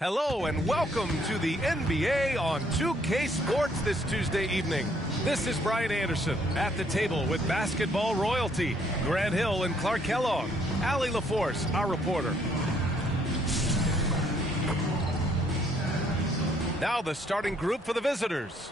Hello and welcome to the NBA on 2K Sports this Tuesday evening. This is Brian Anderson at the table with basketball royalty, Grant Hill and Clark Kellogg, Allie LaForce, our reporter. Now the starting group for the visitors.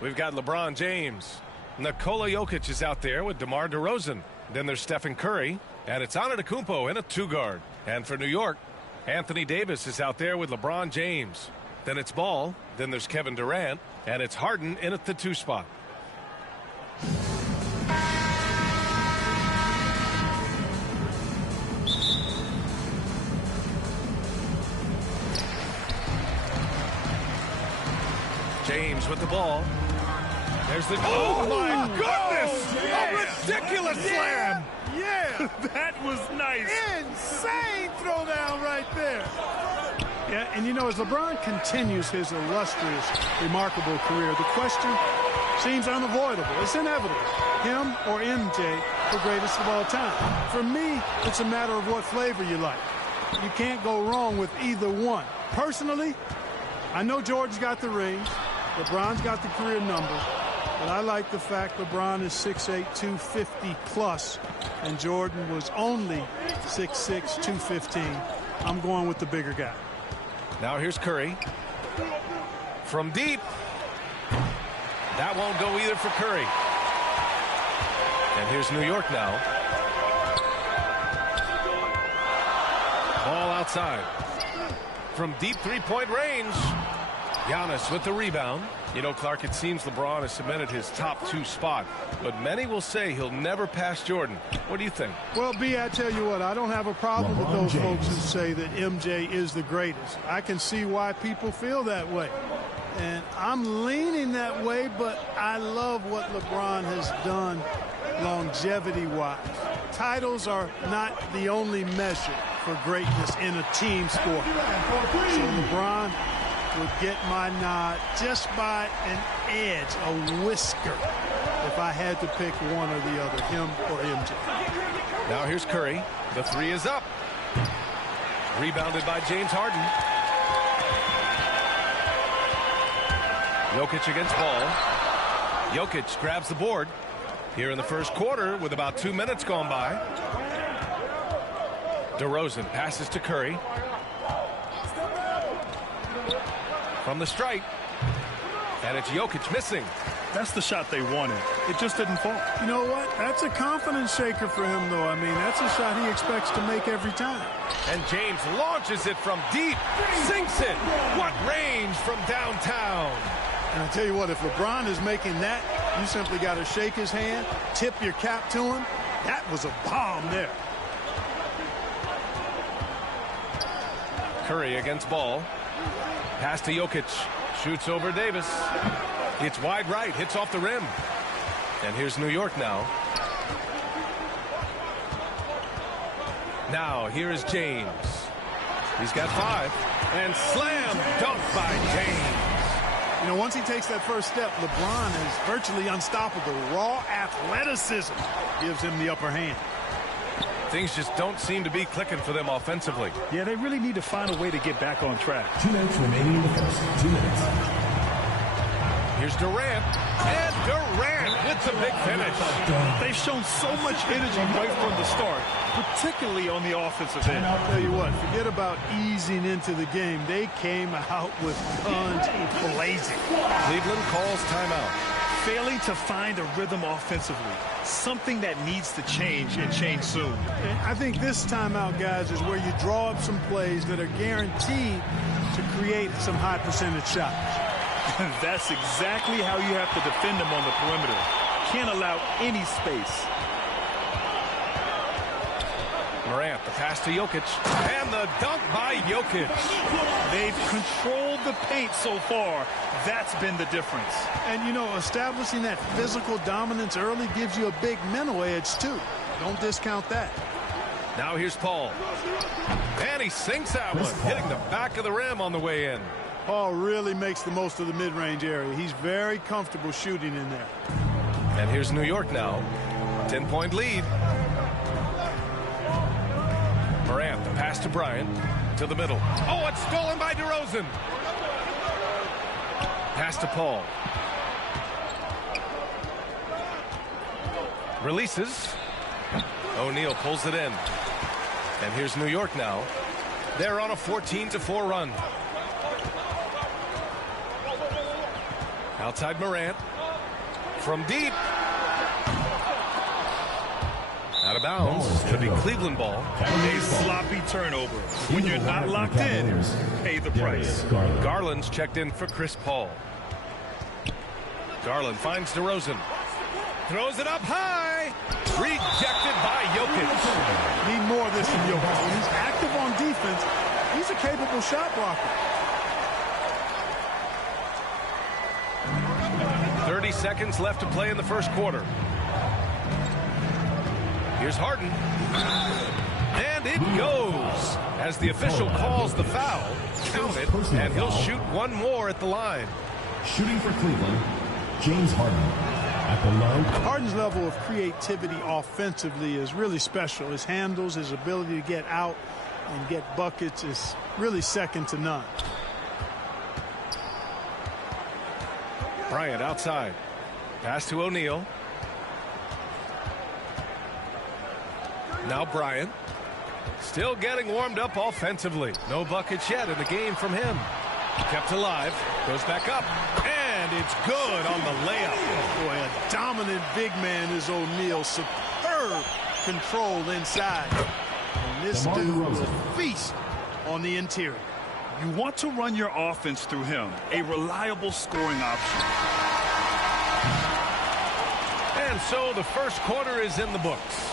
We've got LeBron James. Nikola Jokic is out there with DeMar DeRozan. Then there's Stephen Curry, and it's Antetokounmpo in a two-guard. And for New York, Anthony Davis is out there with LeBron James. Then it's Ball. Then there's Kevin Durant. And it's Harden in at the two spot. James with the ball. There's the... Oh, my goodness! Oh, yeah. A ridiculous slam! Yeah! That was nice. Insane throwdown right there. Yeah, and you know, as LeBron continues his illustrious, remarkable career, the question seems unavoidable. It's inevitable. Him or MJ, the greatest of all time. For me, it's a matter of what flavor you like. You can't go wrong with either one. Personally, I know Jordan's got the ring. LeBron's got the career number. But I like the fact LeBron is 6'8", 250 plus, and Jordan was only 6'6", 215. I'm going with the bigger guy. Now here's Curry. From deep. That won't go either for Curry. And here's New York now. Ball outside. From deep three-point range. Giannis with the rebound. You know, Clark, it seems LeBron has cemented his top two spot, but many will say he'll never pass Jordan. What do you think? Well, B, I tell you what, I don't have a problem with those folks who say that MJ is the greatest. I can see why people feel that way. And I'm leaning that way, but I love what LeBron has done longevity-wise. Titles are not the only measure for greatness in a team sport. So LeBron would get my nod just by an edge, a whisker, if I had to pick one or the other, him or MJ. Now here's Curry. The three is up. Rebounded by James Harden. Jokic against Ball. Jokic grabs the board here in the first quarter with about 2 minutes gone by. DeRozan passes to Curry. From the stripe, and it's Jokic missing. That's the shot they wanted. It just didn't fall. You know what? That's a confidence shaker for him, though. I mean, that's a shot he expects to make every time. And James launches it from deep, sinks it. What range from downtown. And I tell you what, if LeBron is making that, you simply got to shake his hand, tip your cap to him. That was a bomb there. Curry against Ball. Pass to Jokic. Shoots over Davis. It's wide right. Hits off the rim. And here's New York now. Now, here is James. He's got 5. And slam dunk by James. You know, once he takes that first step, LeBron is virtually unstoppable. Raw athleticism gives him the upper hand. Things just don't seem to be clicking for them offensively. Yeah, they really need to find a way to get back on track. 2 minutes remaining in the first. 2 minutes. Here's Durant. And Durant with the big finish. They've shown so much energy right from the start, particularly on the offensive end. I'll tell you what, forget about easing into the game. They came out with guns blazing. Cleveland calls timeout. Failing to find a rhythm offensively, something that needs to change and change soon. And I think this timeout, guys, is where you draw up some plays that are guaranteed to create some high percentage shots. That's exactly how you have to defend them on the perimeter. Can't allow any space. Morant, the pass to Jokic, and the dunk by Jokic. They've controlled the paint so far. That's been the difference. And, you know, establishing that physical dominance early gives you a big mental edge, too. Don't discount that. Now here's Paul. And he sinks that one, hitting the back of the rim on the way in. Paul really makes the most of the mid-range area. He's very comfortable shooting in there. And here's New York now. 10-point lead. Morant, the pass to Bryant. To the middle. Oh, it's stolen by DeRozan. Pass to Paul. Releases. O'Neal pulls it in. And here's New York now. They're on a 14-4 run. Outside Morant. From deep. Out of bounds. Could be Cleveland ball. A sloppy turnover. When you're not locked in, pay the price. Garland's checked in for Chris Paul. Garland finds DeRozan. Throws it up high. Rejected by Jokic. Need more of this from Jokic. When he's active on defense, he's a capable shot blocker. 30 seconds left to play in the first quarter. Here's Harden. And it goes. As the official calls the foul, count it, and he'll shoot one more at the line. Shooting for Cleveland, James Harden. At the line. Harden's level of creativity offensively is really special. His handles, his ability to get out and get buckets is really second to none. Bryant outside. Pass to O'Neal. Now Bryant. Still getting warmed up offensively. No buckets yet in the game from him. Kept alive. Goes back up. And it's good on the layup. Boy, a dominant big man is O'Neal. Superb control inside. And this dude will feast on the interior. You want to run your offense through him. A reliable scoring option. And so the first quarter is in the books.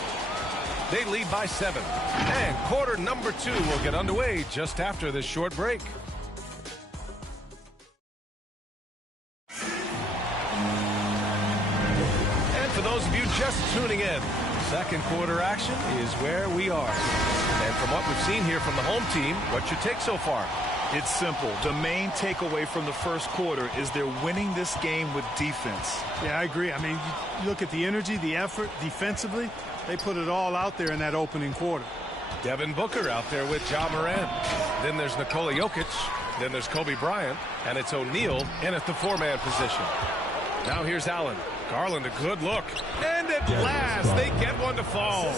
They lead by 7. And quarter number 2 will get underway just after this short break. And for those of you just tuning in, second quarter action is where we are. And from what we've seen here from the home team, what's your take so far? It's simple. The main takeaway from the first quarter is they're winning this game with defense. Yeah, I agree. I mean, you look at the energy, the effort defensively. They put it all out there in that opening quarter. Devin Booker out there with Ja Morant. Then there's Nikola Jokic. Then there's Kobe Bryant. And it's O'Neal in at the 4-man position. Now here's Allen. Garland, a good look. And at last, they get one to fall.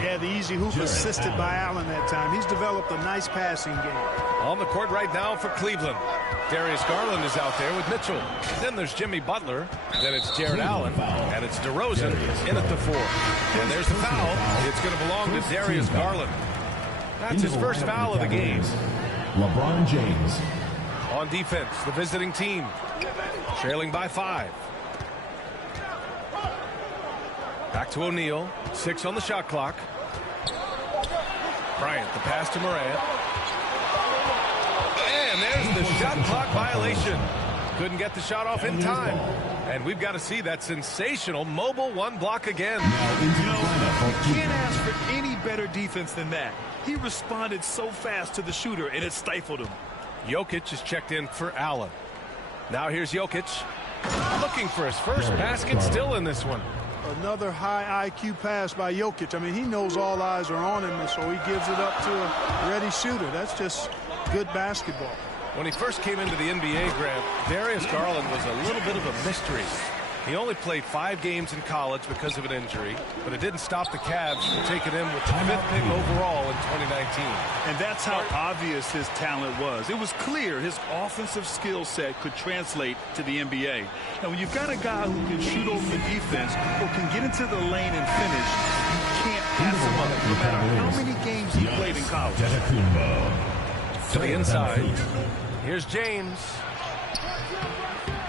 Yeah, the easy hoop assisted by Allen that time. He's developed a nice passing game. On the court right now for Cleveland. Darius Garland is out there with Mitchell. Then there's Jimmy Butler. Then it's Jared Allen. And it's DeRozan in at the 4. And there's the foul. It's going to belong to Darius Garland. That's his first foul of the game. LeBron James. On defense, the visiting team. Trailing by 5. Back to O'Neal. 6 on the shot clock. Bryant, the pass to Morant. And there's the shot clock violation. Couldn't get the shot off in time. And we've got to see that sensational mobile 1 block again. You can't ask for any better defense than that. He responded so fast to the shooter, and it stifled him. Jokic is checked in for Allen. Now here's Jokic. Looking for his first basket still in this one. Another high IQ pass by Jokic. I mean, he knows all eyes are on him, and so he gives it up to a ready shooter. That's just good basketball. When he first came into the NBA, Grant, Darius Garland was a little bit of a mystery. He only played 5 games in college because of an injury, but it didn't stop the Cavs from taking him with the 5th pick overall in 2019. And that's how obvious his talent was. It was clear his offensive skill set could translate to the NBA. And when you've got a guy who can shoot over the defense or can get into the lane and finish, you can't pass him up no matter how many games he played in college. To the inside. Here's James.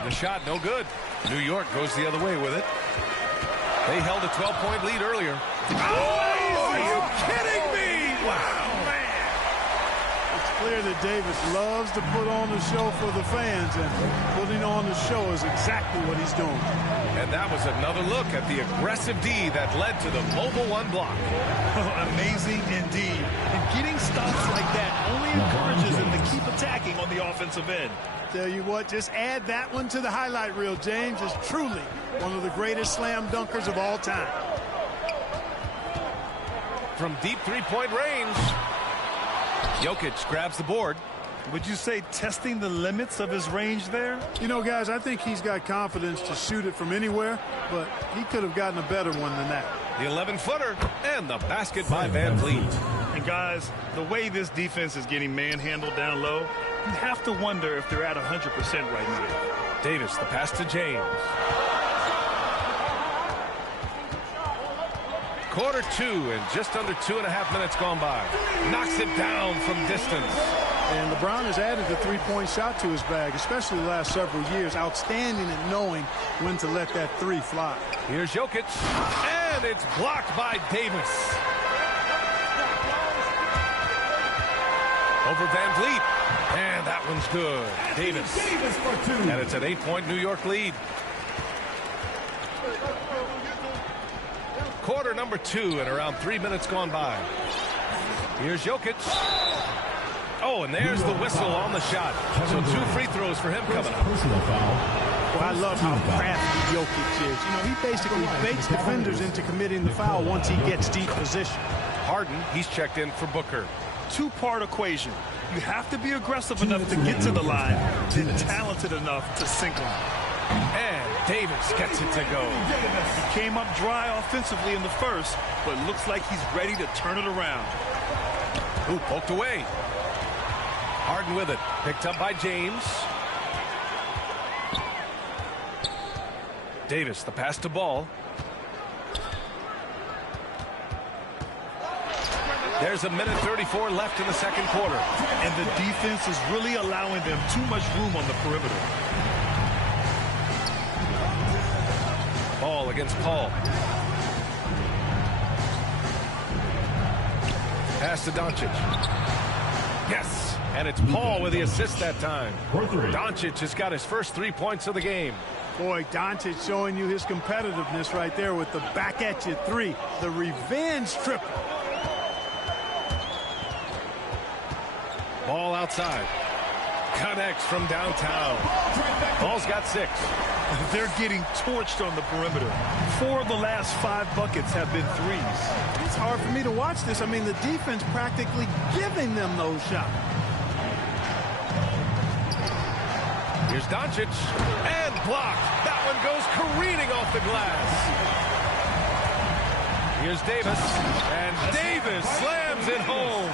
The shot, no good. New York goes the other way with it. They held a 12-point lead earlier. Oh, are you kidding me? Wow, man. It's clear that Davis loves to put on the show for the fans, and putting on the show is exactly what he's doing. And that was another look at the aggressive D that led to the mobile 1 block. Amazing indeed. And getting stops like that only encourages him to keep attacking on the offensive end. Tell you what, just add that one to the highlight reel. James is truly one of the greatest slam dunkers of all time. From deep 3-point range. Jokic grabs the board. Would you say testing the limits of his range there? You know, guys, I think he's got confidence to shoot it from anywhere, but he could have gotten a better one than that. The 11-footer and the basket by Van Vliet. And guys, the way this defense is getting manhandled down low, you have to wonder if they're at 100% right now. Davis, the pass to James. Quarter 2 and just under 2.5 minutes gone by. Knocks it down from distance. And LeBron has added the three-point shot to his bag, especially the last several years. Outstanding at knowing when to let that three fly. Here's Jokic, and it's blocked by Davis. Over Van Vliet, and that one's good. Davis, and it's an 8-point New York lead. Quarter number 2 and around 3 minutes gone by. Here's Jokic. Oh, and there's the whistle on the shot. So 2 free throws for him coming up. Well, I love how crafty Jokic is. You know, he basically bakes defenders into committing the foul once he gets deep position. Harden, he's checked in for Booker. Two-part equation. You have to be aggressive enough to get to the line, then talented enough to sink them. And Davis gets it to go. He came up dry offensively in the first, but looks like he's ready to turn it around. Ooh, poked away. Harden with it. Picked up by James. Davis, the pass to Ball. There's 1:34 left in the second quarter. And the defense is really allowing them too much room on the perimeter. Ball against Paul. Pass to Doncic. Yes, and it's Paul with the assist that time. Doncic has got his first 3 points of the game. Boy, Doncic showing you his competitiveness right there with the back-at-you three. The revenge triple. Ball outside. Connects from downtown. Ball's got 6. They're getting torched on the perimeter. 4 of the last 5 buckets have been threes. It's hard for me to watch this. I mean, the defense practically giving them those shots. Here's Doncic, and blocked. That one goes careening off the glass. Here's Davis, and Davis slams it home.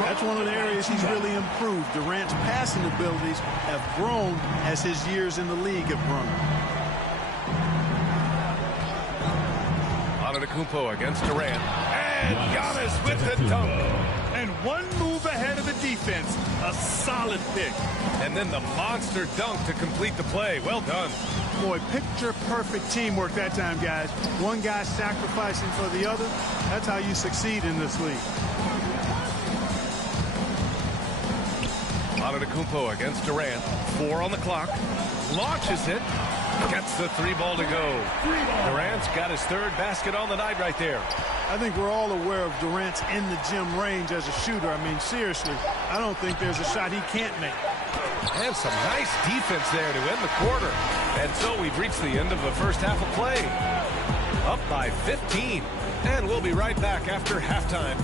That's one of the areas he's really improved. Durant's passing abilities have grown as his years in the league have grown. Antetokounmpo against Durant, and Giannis with the dunk. And one move ahead of the defense, a solid pick. And then the monster dunk to complete the play. Well done. Boy, picture-perfect teamwork that time, guys. One guy sacrificing for the other. That's how you succeed in this league. Antetokounmpo against Durant. 4 on the clock. Launches it. Gets the 3-ball to go. Durant's got his 3rd basket on the night right there. I think we're all aware of Durant's in-the-gym range as a shooter. I mean, seriously, I don't think there's a shot he can't make. And some nice defense there to end the quarter. And so we've reached the end of the first half of play. Up by 15. And we'll be right back after halftime.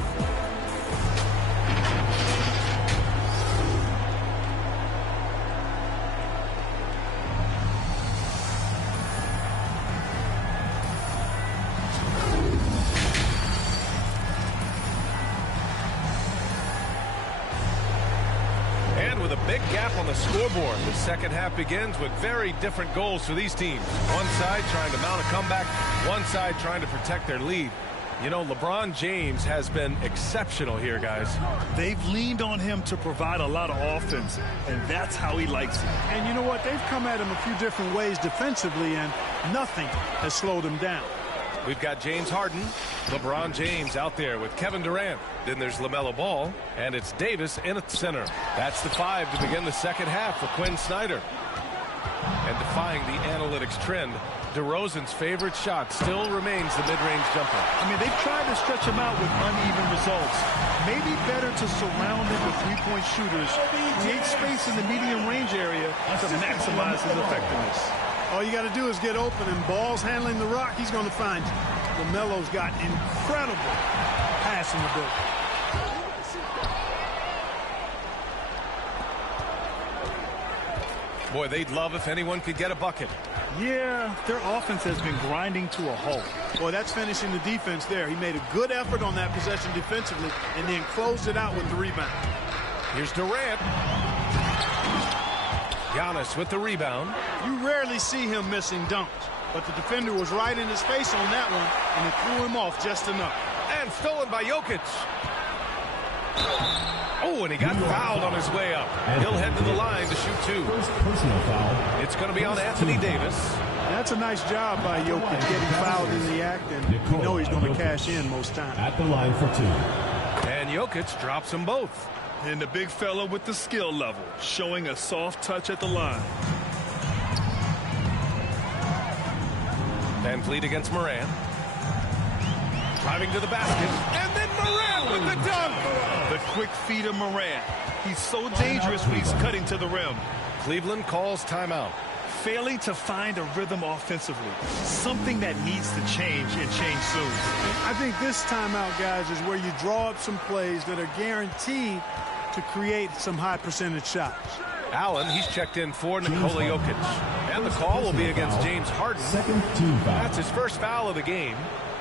Big gap on the scoreboard. The second half begins with very different goals for these teams. One side trying to mount a comeback, one side trying to protect their lead. You know, LeBron James has been exceptional here, guys. They've leaned on him to provide a lot of offense, and that's how he likes it. And you know what? They've come at him a few different ways defensively, and nothing has slowed him down. We've got James Harden, LeBron James out there with Kevin Durant. Then there's LaMelo Ball, and it's Davis in at center. That's the 5 to begin the second half for Quinn Snyder. And defying the analytics trend, DeRozan's favorite shot still remains the mid-range jumper. I mean, they've tried to stretch him out with uneven results. Maybe better to surround him with three-point shooters, create space in the medium range area to maximize his effectiveness. All you got to do is get open, and Ball's handling the rock. He's going to find you. LaMelo's got incredible passing ability. Boy, they'd love if anyone could get a bucket. Yeah, their offense has been grinding to a halt. Boy, that's finishing the defense there. He made a good effort on that possession defensively and then closed it out with the rebound. Here's Durant. Giannis with the rebound. You rarely see him missing dunks, but the defender was right in his face on that one, and it threw him off just enough. And stolen by Jokic. Oh, and he got fouled on his way up. He'll head to the line to shoot two. First personal foul. It's going to be on Anthony Davis. That's a nice job by Jokic getting fouled in the act, and you know he's going to cash in most times. At the line for two. And Jokic drops them both. And the big fella with the skill level, showing a soft touch at the line. Van Vliet against Morant. Driving to the basket. And then Morant with the dunk. The quick feet of Morant. He's so dangerous when he's cutting to the rim. Cleveland calls timeout. Failing to find a rhythm offensively. Something that needs to change and change soon. I think this timeout, guys, is where you draw up some plays that are guaranteed to create some high percentage shots. Allen, he's checked in for Nikola Jokic. And the call will be against James Harden. Second team foul. That's his first foul of the game.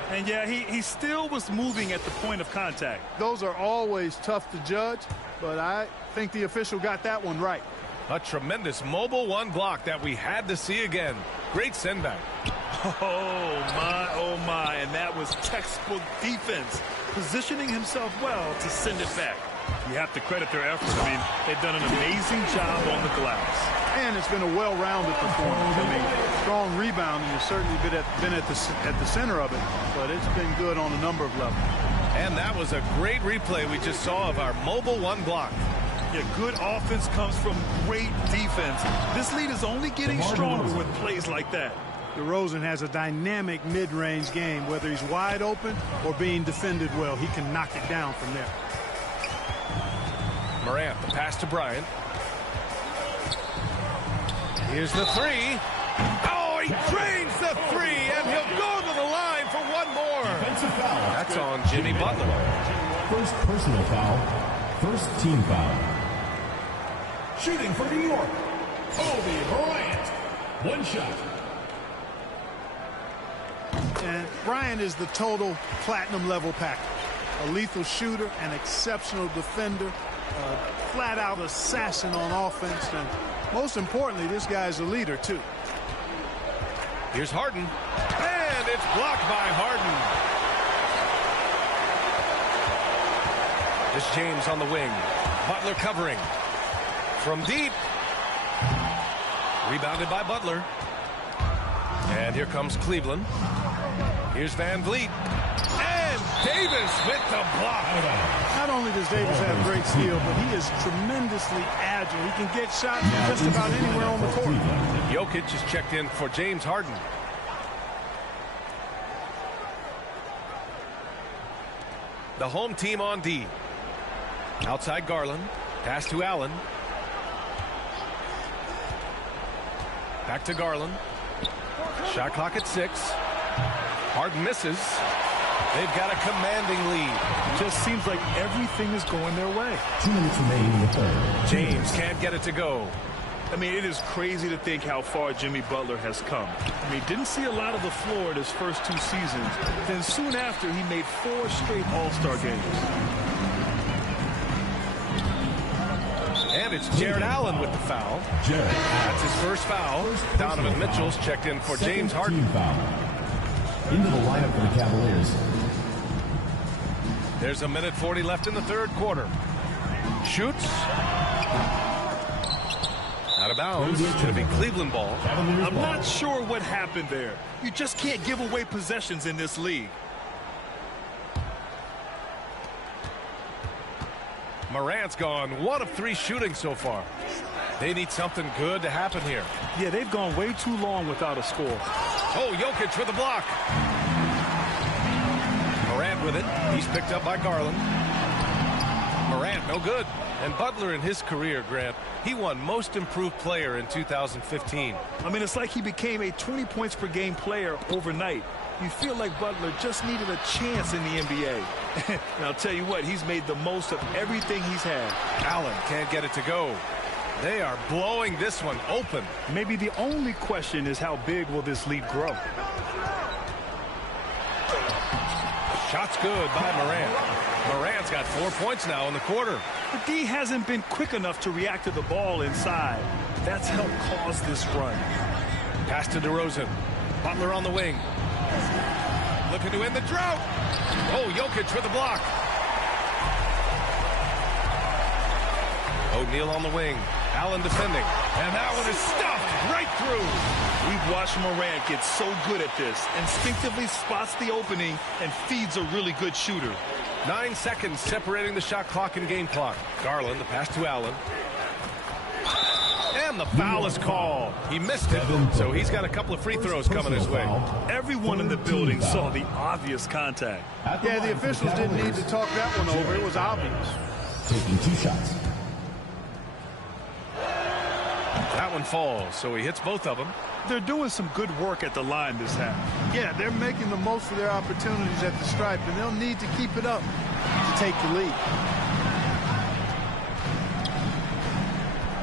And yeah, he still was moving at the point of contact. Those are always tough to judge, but I think the official got that one right. A tremendous mobile one block that we had to see again. Great send back. Oh my, and that was textbook defense. Positioning himself well to send it back. You have to credit their effort. I mean, they've done an amazing job on the glass. And it's been a well-rounded performance. I mean, strong rebounding has certainly been at the center of it, but it's been good on a number of levels. And that was a great replay we just saw of our mobile one block. Yeah, good offense comes from great defense. This lead is only getting stronger with plays like that. DeRozan has a dynamic mid-range game. Whether he's wide open or being defended well, he can knock it down from there. Morant, the pass to Bryant. Here's the three. Oh, he drains the three, and he'll go to the line for one more. Defensive foul. That's on Jimmy Butler. First personal foul. First team foul. Shooting for New York, Kobe Bryant. One shot. And Bryant is the total platinum level package. A lethal shooter, an exceptional defender, a flat-out assassin on offense, and most importantly, this guy's a leader, too. Here's Harden, and it's blocked by Harden. This James on the wing. Butler covering. From deep. Rebounded by Butler. And here comes Cleveland. Here's Van Vliet. And Davis with the block. Not only does Davis have great skill, but he is tremendously agile. He can get shots from just about anywhere on the court. Jokic is checked in for James Harden. The home team on D. Outside Garland. Pass to Allen. Back to Garland. Shot clock at 6. Harden misses. They've got a commanding lead. Just seems like everything is going their way. 2 minutes remaining in the third. James can't get it to go. I mean, it is crazy to think how far Jimmy Butler has come. I mean, didn't see a lot of the floor in his first 2 seasons. Then soon after, he made 4 straight All-Star games. And it's Jared Allen with the foul. Jared. That's his first foul. Donovan Mitchell's checked in for James Harden. Team foul. Into the lineup for the Cavaliers. There's a minute 40 left in the third quarter. Shoots. Out of bounds. It's going to be Cleveland ball. I'm not sure what happened there. You just can't give away possessions in this league. Morant's gone 1 of 3 shooting so far. They need something good to happen here. Yeah, they've gone way too long without a score. Oh, Jokic for the block. Morant with it. He's picked up by Garland. Morant, no good. And Butler in his career, Grant, he won Most Improved Player in 2015. I mean, it's like he became a 20 points per game player overnight. You feel like Butler just needed a chance in the NBA. And I'll tell you what, he's made the most of everything he's had. Allen can't get it to go. They are blowing this one open. Maybe the only question is how big will this lead grow? Shot's good by Morant. Morant's got 4 points now in the quarter. The D hasn't been quick enough to react to the ball inside. That's helped cause this run. Pass to DeRozan. Butler on the wing. Looking to end the drought. Oh, Jokic with the block. O'Neal on the wing. Allen defending. And that one is stuffed right through. We've watched Morant get so good at this. Instinctively spots the opening and feeds a really good shooter. 9 seconds separating the shot clock and game clock. Garland, the pass to Allen. And the foul is called. He missed it, so he's got a couple of free throws coming his way. Everyone in the building saw the obvious contact. Yeah, the officials didn't need to talk that one over. It was obvious. Taking 2 shots. That one falls, so he hits both of them. They're doing some good work at the line this half. Yeah, they're making the most of their opportunities at the stripe, and they'll need to keep it up to take the lead.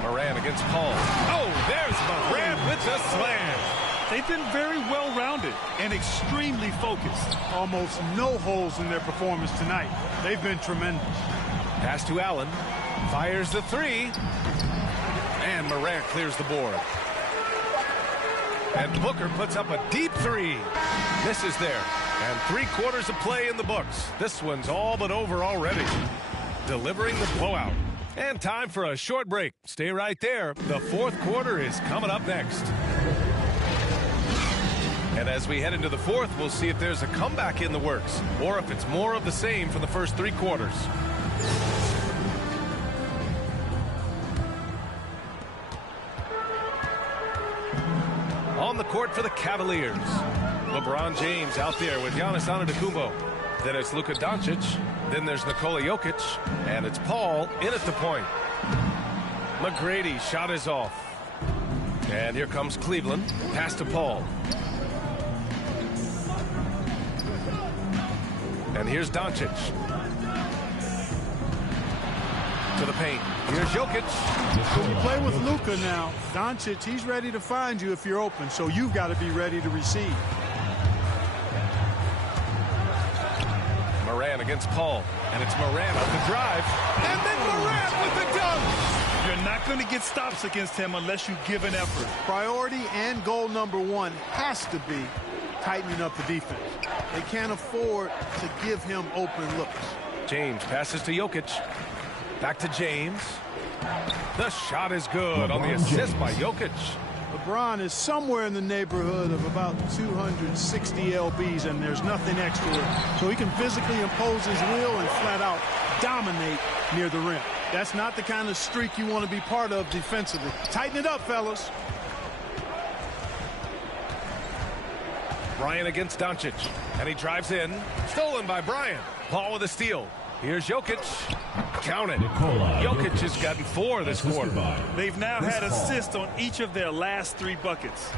Morant against Paul. Oh, there's Morant with the slam. They've been very well-rounded and extremely focused. Almost no holes in their performance tonight. They've been tremendous. Pass to Allen. Fires the three. And Morant clears the board. And Booker puts up a deep three. Misses there. And 3/4 of play in the books. This one's all but over already. Delivering the blowout. And time for a short break. Stay right there. The 4th quarter is coming up next. And as we head into the 4th, we'll see if there's a comeback in the works or if it's more of the same for the first 3 quarters. On the court for the Cavaliers. LeBron James out there with Giannis Antetokounmpo. Then it's Luka Doncic. Then there's Nikola Jokic. And it's Paul in at the point. McGrady shot is off. And here comes Cleveland. Pass to Paul. And here's Doncic. To the paint. Here's Jokic. When you play with Luka now, Doncic, he's ready to find you if you're open, so you've got to be ready to receive. Morant against Paul. And it's Morant up the drive. And then Morant with the dunk. You're not going to get stops against him unless you give an effort. Priority and goal number 1 has to be tightening up the defense. They can't afford to give him open looks. James passes to Jokic. Back to James. The shot is good on the assist by Jokic. LeBron is somewhere in the neighborhood of about 260 lbs, and there's nothing extra. So he can physically impose his will and flat out dominate near the rim. That's not the kind of streak you want to be part of defensively. Tighten it up, fellas. Bryant against Doncic. And he drives in. Stolen by Bryant. Paul with a steal. Here's Jokic. Count it. Jokic has gotten 4 this quarter. They've now had assists on each of their last 3 buckets.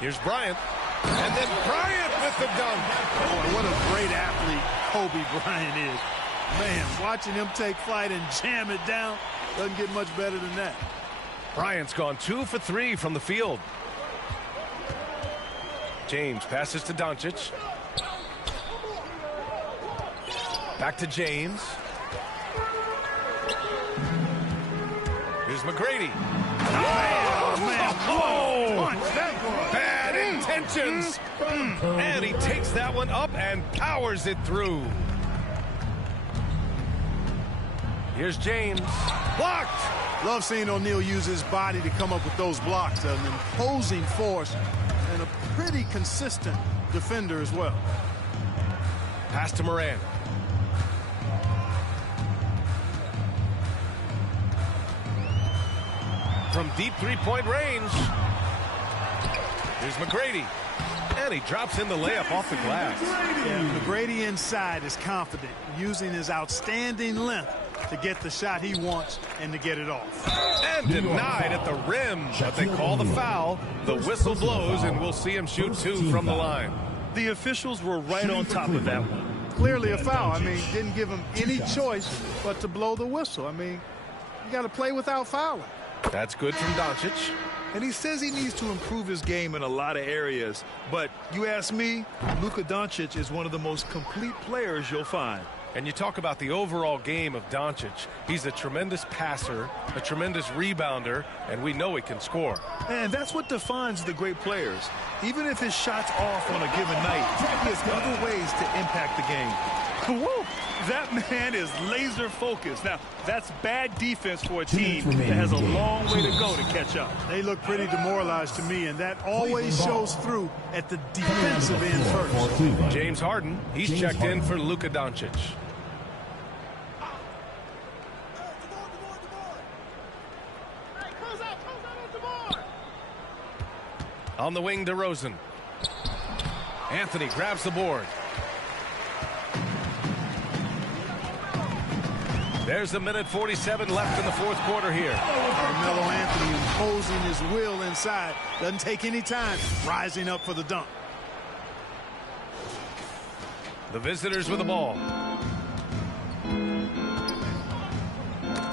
Here's Bryant. And then Bryant with the dunk. Boy, what a great athlete Kobe Bryant is. Man, watching him take flight and jam it down doesn't get much better than that. Bryant's gone 2 for 3 from the field. James passes to Doncic. Back to James. Here's McGrady. Bad intentions. And he takes that one up and powers it through. Here's James. Blocked. Love seeing O'Neal use his body to come up with those blocks. An imposing force and a pretty consistent defender as well. Pass to Morant. From deep 3-point range. Here's McGrady. And he drops in the layup off the glass. Yeah, McGrady inside is confident, using his outstanding length to get the shot he wants and to get it off. And denied at the rim, but they call the foul. The whistle blows, and we'll see him shoot 2 from the line. The officials were right on top of that one. Clearly a foul. I mean, didn't give him any choice but to blow the whistle. I mean, got to play without fouling. That's good from Doncic. And he says he needs to improve his game in a lot of areas. But you ask me, Luka Doncic is one of the most complete players you'll find. And you talk about the overall game of Doncic. He's a tremendous passer, a tremendous rebounder, and we know he can score. And that's what defines the great players. Even if his shot's off on a given night, he has other ways to impact the game. Woo! That man is laser focused. Now, that's bad defense for a team that has a long way to go to catch up. They look pretty demoralized to me, and that always shows through at the defensive end first. James Harden, he's checked in for Luka Doncic. On the wing, DeRozan. Anthony grabs the board. There's a minute 47 left in the fourth quarter here. Carmelo Anthony imposing his will inside. Doesn't take any time. Rising up for the dunk. The visitors with the ball.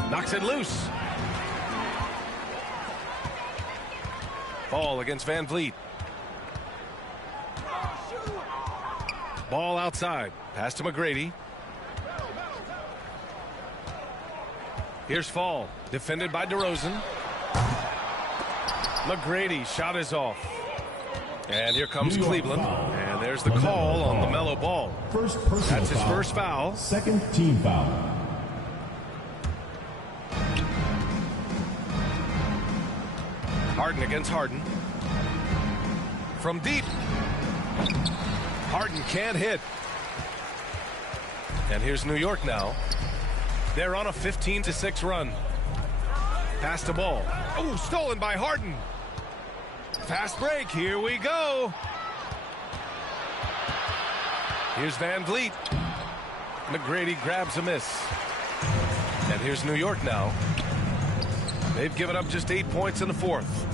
Knocks it loose. Ball against Van Vliet. Ball outside. Pass to McGrady. Here's Fall. Defended by DeRozan. McGrady shot is off. And here comes Cleveland. And there's the call on the Melo ball. That's his first foul. Second team foul. Harden against Harden. From deep. Harden can't hit. And here's New York now. They're on a 15-6 run. Pass the ball. Oh, stolen by Harden. Fast break. Here we go. Here's Van Vliet. McGrady grabs a miss. And here's New York now. They've given up just 8 points in the fourth.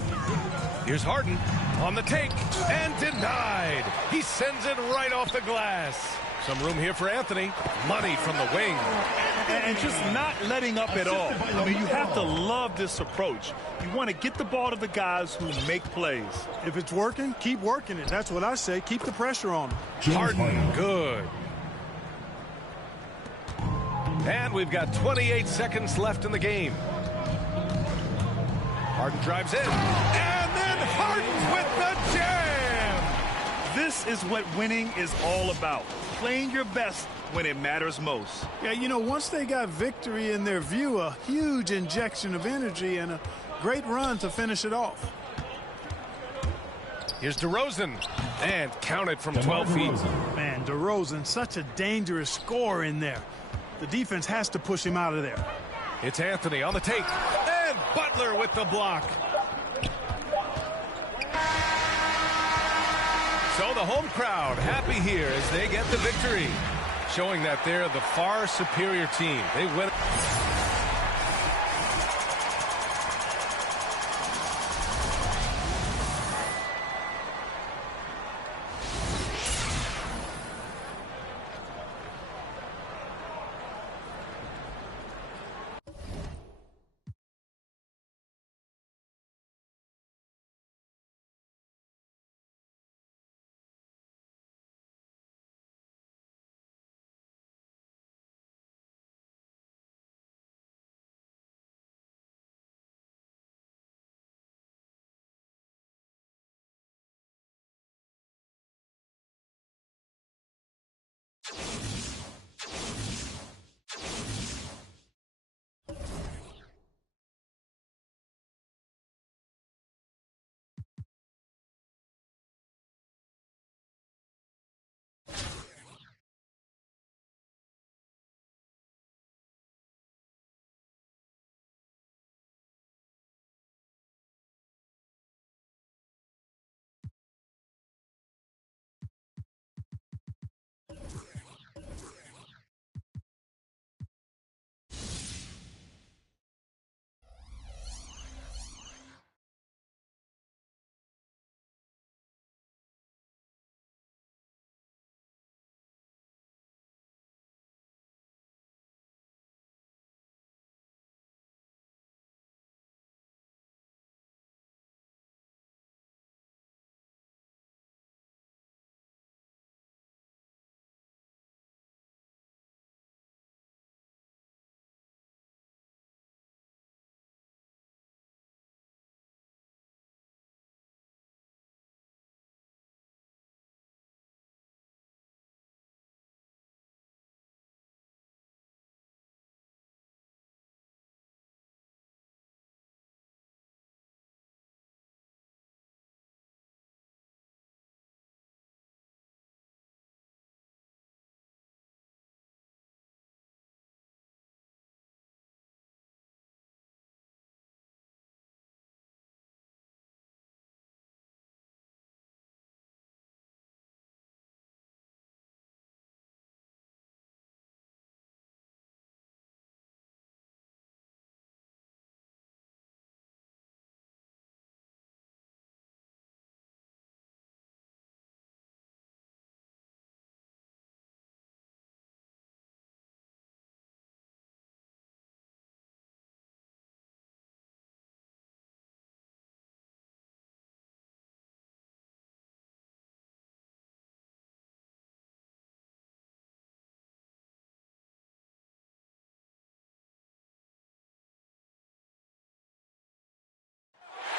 Here's Harden on the take and denied. He sends it right off the glass. Some room here for Anthony. Money from the wing. And just not letting up at all. I mean, you have to love this approach. You want to get the ball to the guys who make plays. If it's working, keep working it. That's what I say. Keep the pressure on them. Harden, good. And we've got 28 seconds left in the game. Harden drives in. And then Harden with the jam. This is what winning is all about. Playing your best when it matters most. Yeah, you know, once they got victory in their view, a huge injection of energy and a great run to finish it off. Here's DeRozan. And counted from 12 feet. Man, DeRozan, such a dangerous scorer in there. The defense has to push him out of there. It's Anthony on the take. And Butler with the block. So the home crowd happy here as they get the victory, showing that they're the far superior team. They win.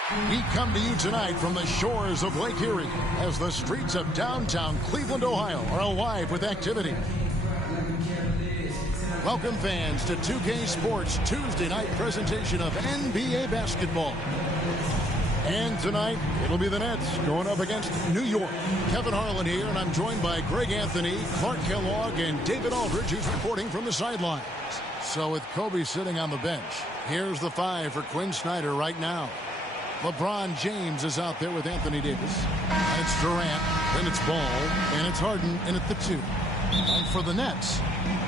We come to you tonight from the shores of Lake Erie as the streets of downtown Cleveland, Ohio are alive with activity. Welcome fans to 2K Sports Tuesday night presentation of NBA basketball. And tonight, it'll be the Nets going up against New York. Kevin Harlan here, and I'm joined by Greg Anthony, Clark Kellogg, and David Aldridge, who's reporting from the sidelines. So with Kobe sitting on the bench, here's the 5 for Quinn Snyder right now. LeBron James is out there with Anthony Davis. And it's Durant, then it's Ball, and it's Harden in at the 2. And for the Nets,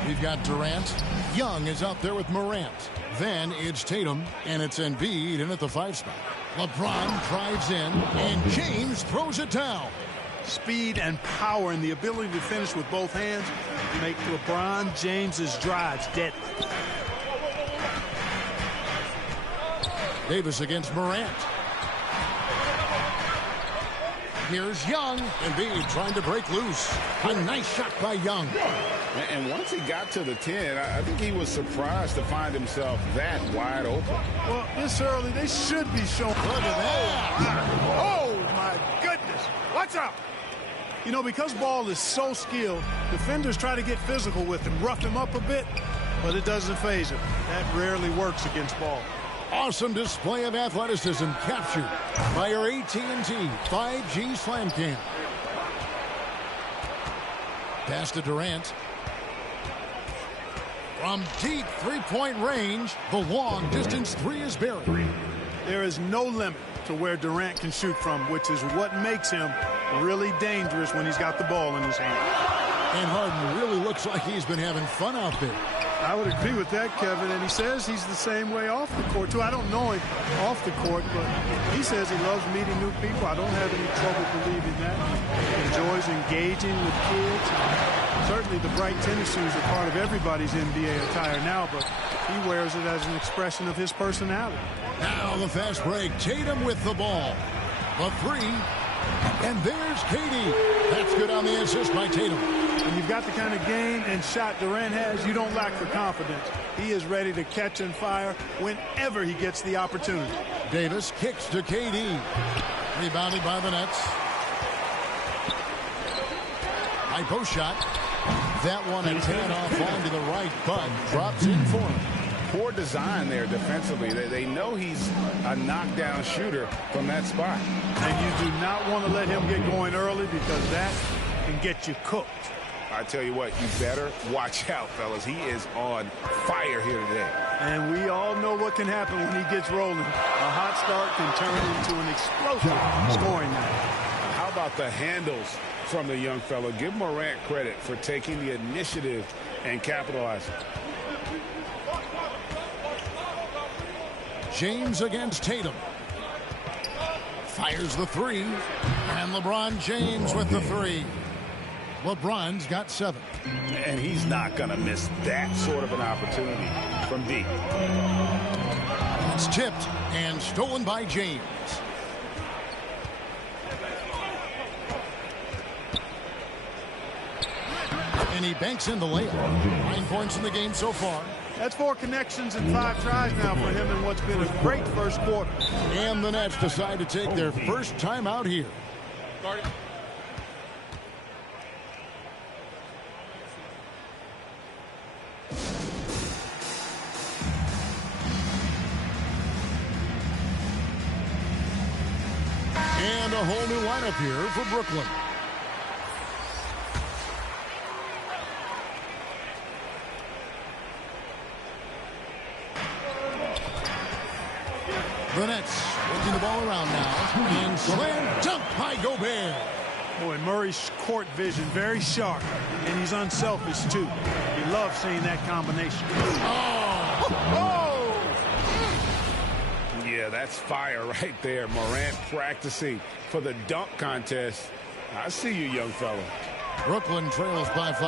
we've got Durant. Young is out there with Morant. Then it's Tatum, and it's Embiid in at the 5 spot. LeBron drives in, and James throws it down. Speed and power and the ability to finish with both hands make LeBron James's drives deadly. Davis against Morant. Here's Young. Embiid trying to break loose. A nice shot by Young. And once he got to the 10, I think he was surprised to find himself that wide open. Well, this early, they should be showing. Look at that. Oh, my goodness. Watch out. You know, because Ball is so skilled, defenders try to get physical with him, rough him up a bit, but it doesn't faze him. That rarely works against Ball. Awesome display of athleticism captured by our AT&T 5G Slam Cam. Pass to Durant. From deep three-point range, the long distance 3 is buried. There is no limit to where Durant can shoot from, which is what makes him really dangerous when he's got the ball in his hand. And Harden really looks like he's been having fun out there. I would agree with that, Kevin, and he says he's the same way off the court, too. I don't know him off the court, but he says he loves meeting new people. I don't have any trouble believing that. He enjoys engaging with kids. Certainly the bright tennis shoes are part of everybody's NBA attire now, but he wears it as an expression of his personality. Now the fast break. Tatum with the ball. The 3. And there's Katie. That's good on the assist by Tatum. When you've got the kind of game and shot Durant has, you don't lack for confidence. He is ready to catch and fire whenever he gets the opportunity. Davis kicks to KD. Rebounded by the Nets. High post shot. That one a tad off onto the right, but drops in for him. Poor design there defensively. They know he's a knockdown shooter from that spot. And you do not want to let him get going early because that can get you cooked. I tell you what, you better watch out, fellas. He is on fire here today. And we all know what can happen when he gets rolling. A hot start can turn into an explosive scoring night. How about the handles from the young fella? Give Morant credit for taking the initiative and capitalizing. James against Tatum. Fires the 3. And LeBron James with the 3. LeBron's got 7. And he's not going to miss that sort of an opportunity from deep. It's tipped and stolen by James. And he banks in the layup. 9 points in the game so far. That's 4 connections and 5 tries now for him in what's been a great first quarter. And the Nets decide to take their first time out here. And a whole new lineup here for Brooklyn. The Nets working the ball around now. And slam dunk by Gobert. Boy, Murray's court vision very sharp, and he's unselfish too. He loves seeing that combination. Oh! Yeah, that's fire right there. Morant practicing for the dunk contest. I see you, young fella. Brooklyn trails by 5.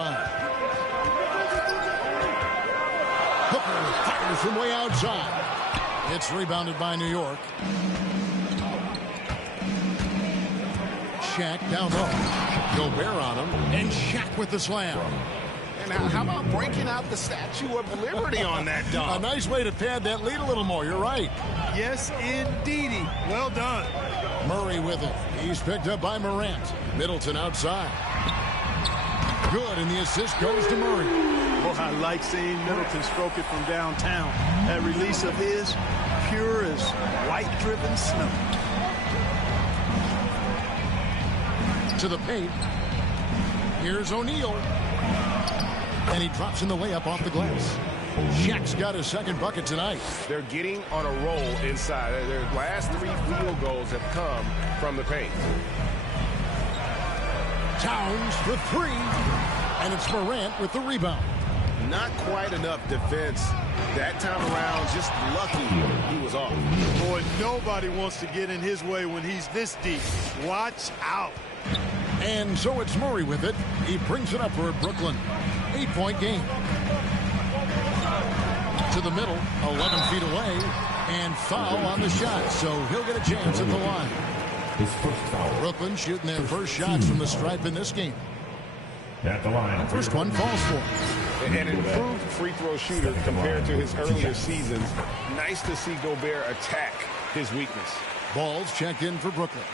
Hooker fires from way outside. It's rebounded by New York. Shaq down low. Gobert on him. And Shaq with the slam. Now, how about breaking out the Statue of Liberty on that A dunk? nice way to pad that lead a little more. You're right. Yes, indeedy. Well done. Murray with it. He's picked up by Morant. Middleton outside. Good, and the assist goes to Murray. Well, I like seeing Middleton stroke it from downtown. That release of his, pure as white-driven snow. To the paint. Here's O'Neal. And he drops in the way up off the glass. Shaq's got his second bucket tonight. They're getting on a roll inside. Their last 3 field goals have come from the paint. Towns for 3. And it's Morant with the rebound. Not quite enough defense that time around. Just lucky he was off. Boy, nobody wants to get in his way when he's this deep. Watch out. And so it's Murray with it. He brings it up for Brooklyn. 8-point game. To the middle, 11 feet away, and foul on the shot, so he'll get a chance at the line. His first foul. Brooklyn shooting their first shots from the stripe in this game. At the line. First one falls for him. An improved free throw shooter compared to his earlier seasons. Nice to see Gobert attack his weakness. Ball's checked in for Brooklyn.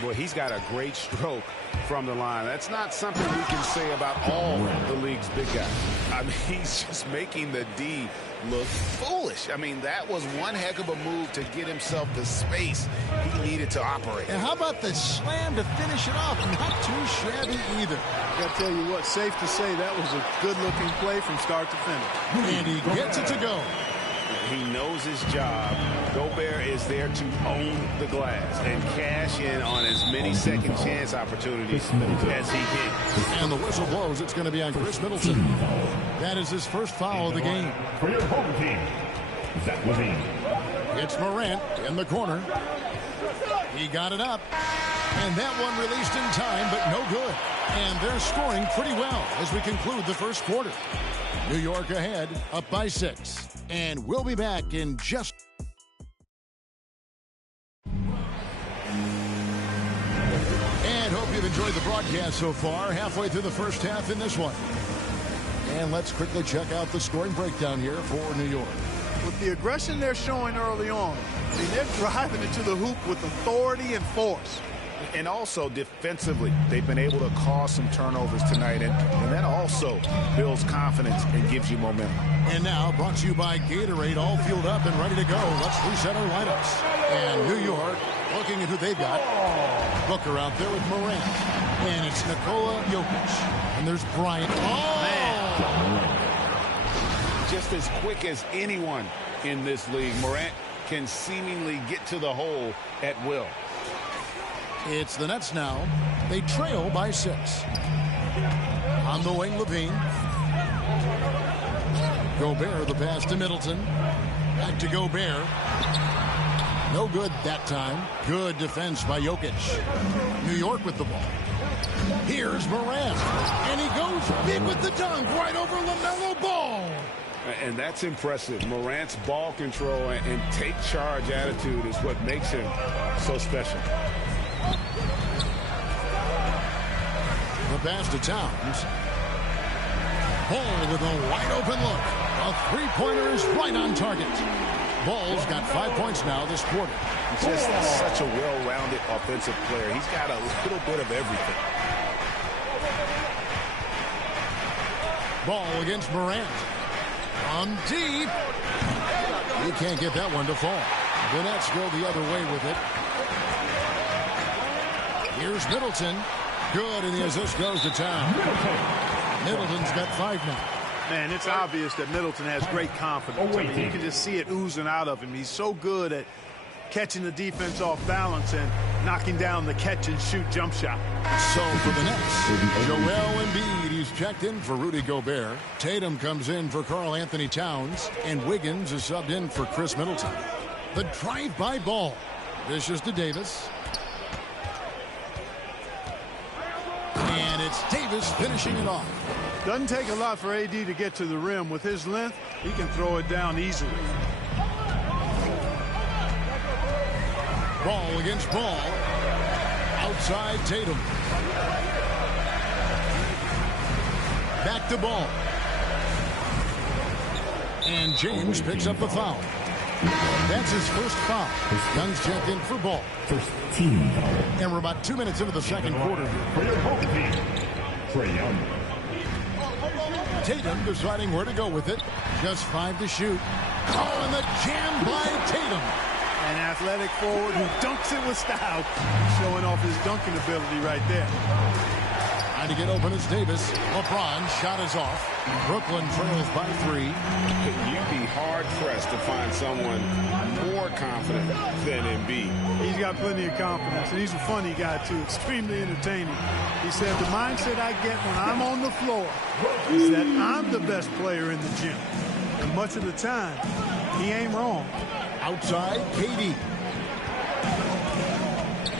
Boy, he's got a great stroke from the line. That's not something we can say about all the league's big guys. I mean, he's just making the D look foolish. I mean, that was one heck of a move to get himself the space he needed to operate. And how about the slam to finish it off? Not too shabby either. I gotta tell you what, safe to say that was a good-looking play from start to finish. And he gets it to go. He knows his job. Gobert is there to own the glass and cash in on as many second chance opportunities as he can. And the whistle blows. It's going to be on Chris Middleton. That is his first foul of the game. For your home team, Zach Levine. It's Morant in the corner. He got it up. And that one released in time, but no good. And they're scoring pretty well as we conclude the first quarter. New York ahead, up by 6. And we'll be back in just... And hope you've enjoyed the broadcast so far. Halfway through the first half in this one. And let's quickly check out the scoring breakdown here for New York. With the aggression they're showing early on, I mean, they're driving into the hoop with authority and force. And also defensively, they've been able to cause some turnovers tonight. And that also builds confidence and gives you momentum. And now, brought to you by Gatorade, all fueled up and ready to go. Let's reset our lineups. And New York, looking at who they've got. Booker out there with Morant. And it's Nikola Jokic. And there's Bryant. Oh, man. Just as quick as anyone in this league, Morant can seemingly get to the hole at will. It's the Nets now. They trail by 6. On the wing, Levine. Gobert, the pass to Middleton. Back to Gobert. No good that time. Good defense by Jokic. New York with the ball. Here's Morant. And he goes big with the dunk right over LaMelo Ball. And that's impressive. Morant's ball control and take charge attitude is what makes him so special. The pass to Towns. Ball with a wide open look. A three-pointer is right on target. Ball's got 5 points now this quarter. Just such a well-rounded offensive player. He's got a little bit of everything. Ball against Morant. On deep. You can't get that one to fall. The Nets go the other way with it. Here's Middleton. Good, and the assist goes to Town. Middleton's got 5 now. Man, it's obvious that Middleton has great confidence. I mean, you can just see it oozing out of him. He's so good at catching the defense off balance and knocking down the catch-and-shoot jump shot. So for the Nets, Joel Embiid, he's checked in for Rudy Gobert. Tatum comes in for Karl Anthony Towns. And Wiggins is subbed in for Chris Middleton. The drive-by ball. Vicious to Davis. And it's Davis finishing it off. Doesn't take a lot for AD to get to the rim. With his length, he can throw it down easily. Ball against Ball. Outside Tatum. Back to Ball. And James picks up the foul. That's his first foul. Young's checked in for Ball. First team foul. And we're about 2 minutes into the second quarter. For your home team, Trae Young. Tatum deciding where to go with it. Just 5 to shoot. Oh, and the jam by Tatum. An athletic forward who dunks it with style. Showing off his dunking ability right there. Trying to get open is Davis. LeBron shot is off. Brooklyn trails by 3. You'd be hard-pressed to find someone more confident than Embiid. He's got plenty of confidence, and he's a funny guy, too. Extremely entertaining. He said, the mindset I get when I'm on the floor is that I'm the best player in the gym. And much of the time, he ain't wrong. Outside, KD.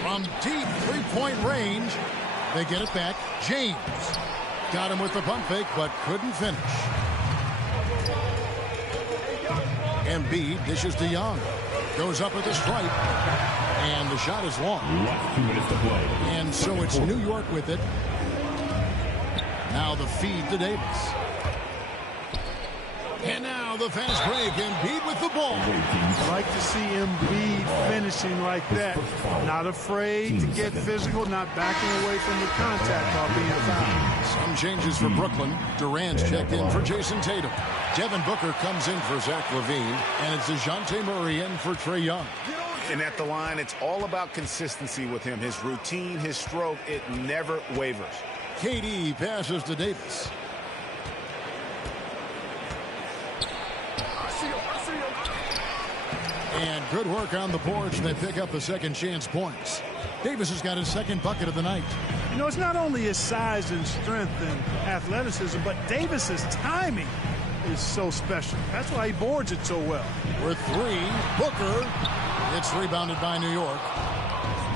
From deep three-point range, they get it back. James got him with the pump fake, but couldn't finish. Embiid dishes to Young. Goes up with a stripe. And the shot is long. Last 2 minutes to play. And so it's New York with it. Now the feed to Davis. And now the fast break. Embiid with the ball. I like to see Embiid finishing like that. Not afraid to get physical, not backing away from the contact while being fouled. Some changes for Brooklyn. Durant's checked in for Jason Tatum. Devin Booker comes in for Zach LaVine. And it's DeJounte Murray in for Trae Young. And at the line, it's all about consistency with him. His routine, his stroke, it never wavers. KD passes to Davis. And good work on the boards. They pick up the second chance points. Davis has got his second bucket of the night. You know, it's not only his size and strength and athleticism, but Davis's timing is so special. That's why he boards it so well. For 3, Booker. It's rebounded by New York.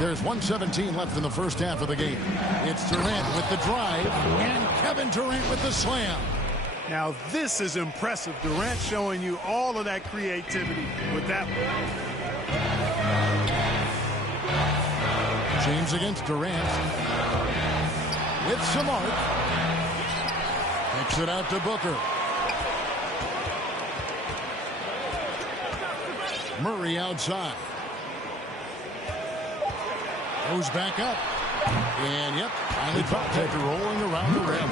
There's 1:17 left in the first half of the game. It's Durant with the drive, and Kevin Durant with the slam. Now this is impressive. Durant showing you all of that creativity with that one. James against Durant. With some arc. Kicks it out to Booker. Murray outside. Goes back up. And, yep, finally dropped after rolling around the rim.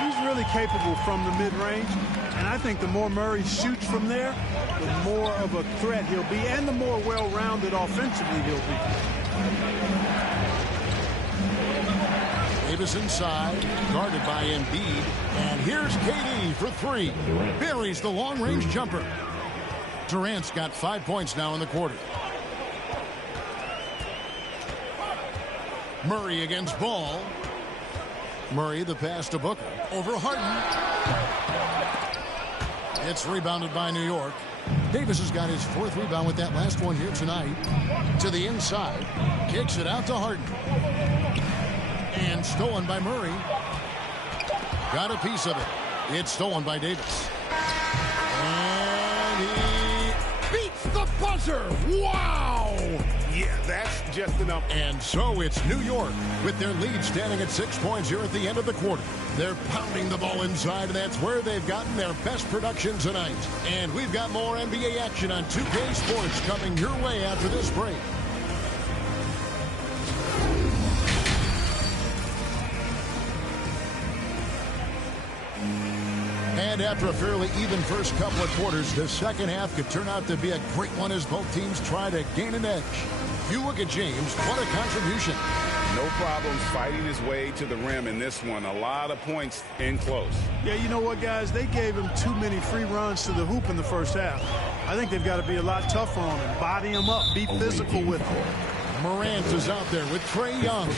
He's really capable from the mid-range. And I think the more Murray shoots from there, the more of a threat he'll be and the more well-rounded offensively he'll be. Davis inside, guarded by Embiid. And here's KD for 3. Buries the long-range jumper. Durant's got 5 points now in the quarter. Murray against Ball. Murray the pass to Booker. Over Harden. It's rebounded by New York. Davis has got his 4th rebound with that last one here tonight. To the inside. Kicks it out to Harden. And stolen by Murray. Got a piece of it. It's stolen by Davis. And he beats the buzzer. Wow! Yeah, that's just enough. And so it's New York with their lead standing at 6 points here at the end of the quarter. They're pounding the ball inside, and that's where they've gotten their best production tonight. And we've got more NBA action on 2K Sports coming your way after this break. And after a fairly even first couple of quarters, the second half could turn out to be a great one as both teams try to gain an edge. You look at James, what a contribution. No problems fighting his way to the rim in this one. A lot of points in close. Yeah, you know what, guys? They gave him too many free runs to the hoop in the first half. I think they've got to be a lot tougher on him. Body him up. Be physical with him. Morant is out there with Trae Young.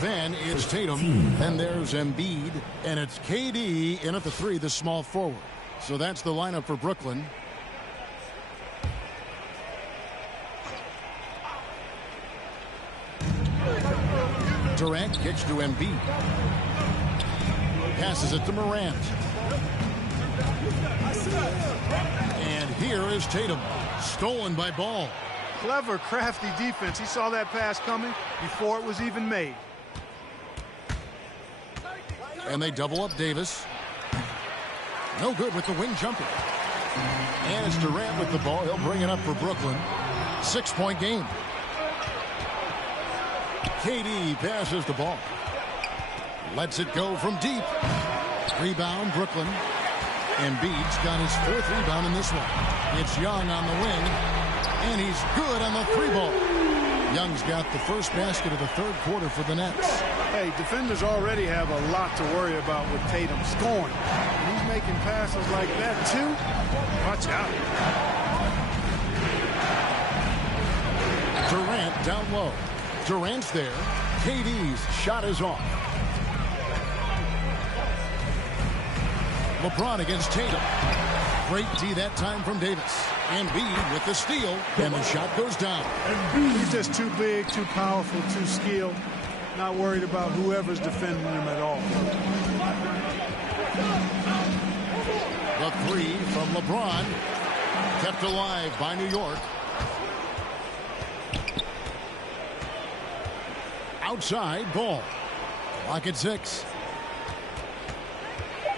Then it's Tatum. And there's Embiid. And it's KD in at the 3, the small forward. So that's the lineup for Brooklyn. Durant kicks to Embiid. Passes it to Morant. And here is Tatum. Stolen by Ball. Clever, crafty defense. He saw that pass coming before it was even made. And they double up Davis. No good with the wing jumper. And it's Durant with the ball. He'll bring it up for Brooklyn. 6-point game. KD passes the ball. Lets it go from deep. Rebound, Brooklyn. Embiid's got his 4th rebound in this one. It's Young on the wing. And he's good on the 3-ball. Young's got the first basket of the 3rd quarter for the Nets. Hey, defenders already have a lot to worry about with Tatum scoring. And he's making passes like that, too. Watch out. Durant down low. Durant's there. KD's shot is off. LeBron against Tatum. Great D that time from Davis. Embiid with the steal, and the shot goes down. He's just too big, too powerful, too skilled. Not worried about whoever's defending him at all. The 3 from LeBron. Kept alive by New York. Outside, ball. Clock at 6.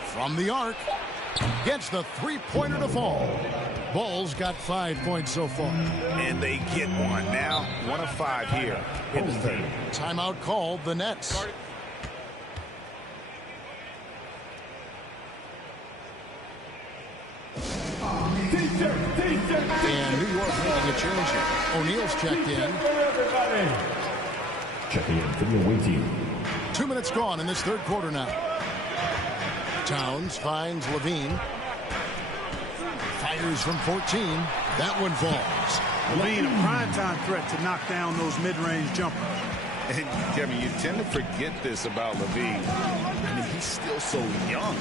From the arc. Gets the 3-pointer to fall. Ball's got 5 points so far. And they get one. Now 1 of 5 here in the 3rd. Timeout called, the Nets. And New York making a change here. O'Neal's checked in. Checking in for the away team. 2 minutes gone in this 3rd quarter now. Towns finds Levine. Fires from 14. That one falls. Levine, a primetime threat to knock down those mid-range jumpers. And, Kevin, you tend to forget this about Levine. I mean, he's still so young.